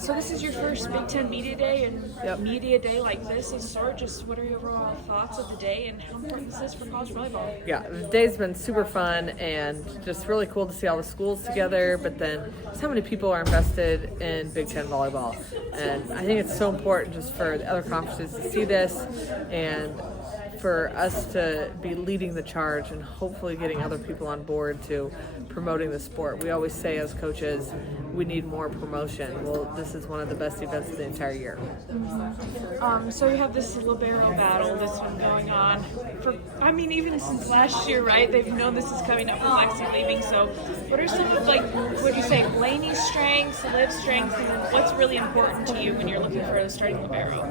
So this is your first Big Ten Media Day, and Media Day like this is just what are your overall thoughts of the day and how important this is for college volleyball? Yeah, the day's been super fun and just really cool to see all the schools together, but then so many people are invested in Big Ten volleyball. And I think it's so important just for the other conferences to see this and for us to be leading the charge and hopefully getting other people on board to promoting the sport. We always say as coaches, we need more promotion. Well, this is one of the best events of the entire year. So you have this Libero battle that's been going on for, even since last year, right? They've known this is coming up with Lexi leaving. So what are some of, what do you say, Blaney's strengths, Liv's strengths, and what's really important to you when you're looking for a starting Libero?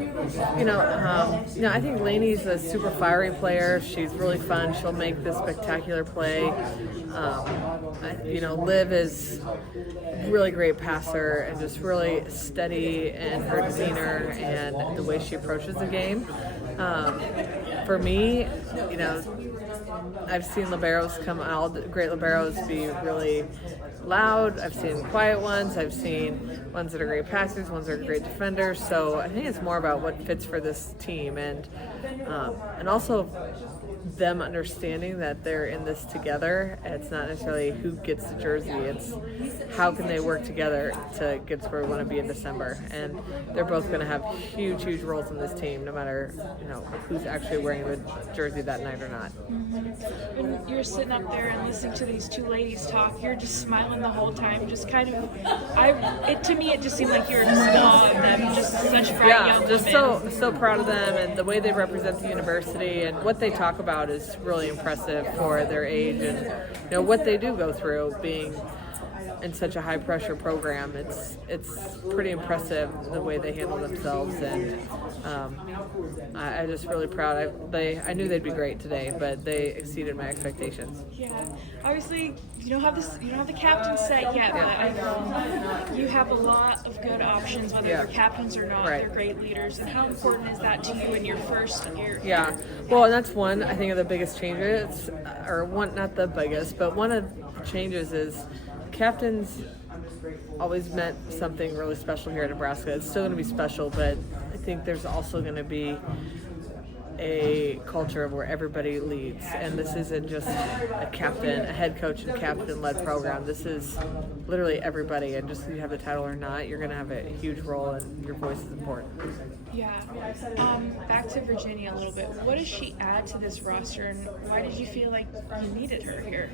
I think Laney's a super fiery player. She's really fun. She'll make this spectacular play. Liv is really great passer and just really steady in her demeanor and the way she approaches the game. For me, I've seen liberos come out, great liberos be really loud. I've seen quiet ones. I've seen ones that are great passers, ones that are great defenders. So I think it's more about what fits for this team and also them understanding that they're in this together. It's not necessarily who gets the jersey, it's how can they work together to get to where we want to be in December. And they're both going to have huge roles in this team, no matter who's actually wearing the jersey that night or not. When you're sitting up there and listening to these two ladies talk, you're just smiling the whole time, just kind of, to me it just seemed like you were just in awe of them, just such bright young just women. so proud of them, and the way they represent the university and what they talk about is really impressive for their age, and what they do go through being in such a high pressure program. It's pretty impressive the way they handle themselves, and I'm just really proud. I knew they'd be great today, but they exceeded my expectations. Yeah, obviously you don't have the captain set yet, but I know you have a lot of good options, whether they're captains or not. Right. They're great leaders, and how important is that to you in your first year? Yeah, well, and that's one I think of the biggest changes, or one, not the biggest, but one of the changes is captains always meant something really special here at Nebraska. It's still going to be special, but I think there's also going to be a culture of where everybody leads, and this isn't just a captain, a head coach and captain-led program. This is literally everybody, and just if you have the title or not, you're going to have a huge role, and your voice is important. Yeah. Back to Virginia a little bit. What does she add to this roster, and why did you feel like you needed her here?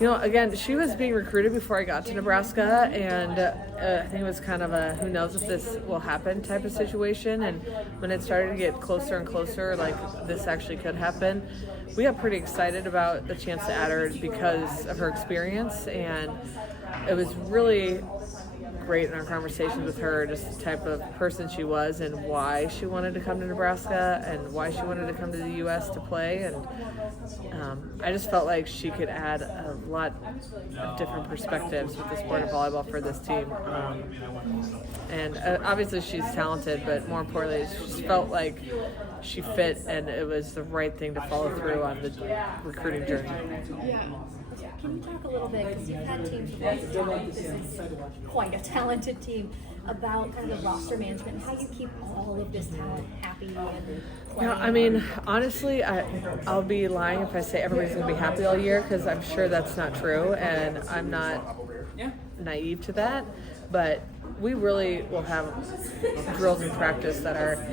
Again, she was being recruited before I got to Nebraska, and I think it was kind of a who knows if this will happen type of situation. And when it started to get closer and closer, like this actually could happen, we got pretty excited about the chance to add her because of her experience. And it was really great in our conversations with her, just the type of person she was and why she wanted to come to Nebraska and why she wanted to come to the U.S. to play. And I just felt like she could add a lot of different perspectives with the sport of volleyball for this team. And obviously she's talented, but more importantly, it just felt like she fit and it was the right thing to follow through on the recruiting journey. Yeah. Can you talk a little bit, because you've had teams before, this is quite a talented team, about kind of the roster management and how you keep all of this talent happy and playing? Honestly, I'll be lying if I say everybody's going to be happy all year, because I'm sure that's not true, and I'm not naive to that, but we really will have drills in practice that are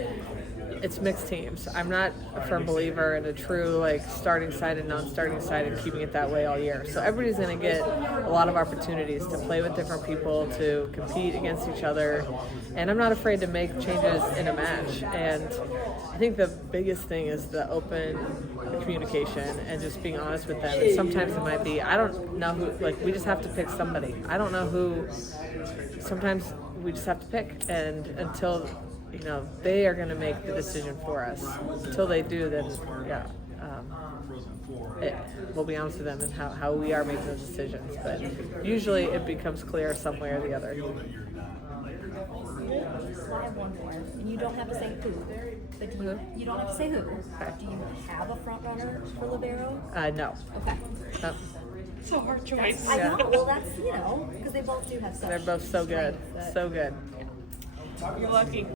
it's mixed teams. I'm not a firm believer in a true starting side and non-starting side and keeping it that way all year. So everybody's going to get a lot of opportunities to play with different people, to compete against each other, and I'm not afraid to make changes in a match. And I think the biggest thing is the open communication and just being honest with them. And sometimes it might be, I don't know who, we just have to pick somebody. I don't know who. Sometimes we just have to pick, and until they are going to make the decision for us. Until they do, then we'll be honest with them and how we are making those decisions. But usually it becomes clear some way or the other. I have one more, and you don't have to say who, but you don't have to say who. Okay. Do you have a front runner for Libero? No. Okay. No. It's a hard choice. I know. Well, that's, because they both do have such They're both so good. strengths that- So good. You're lucky.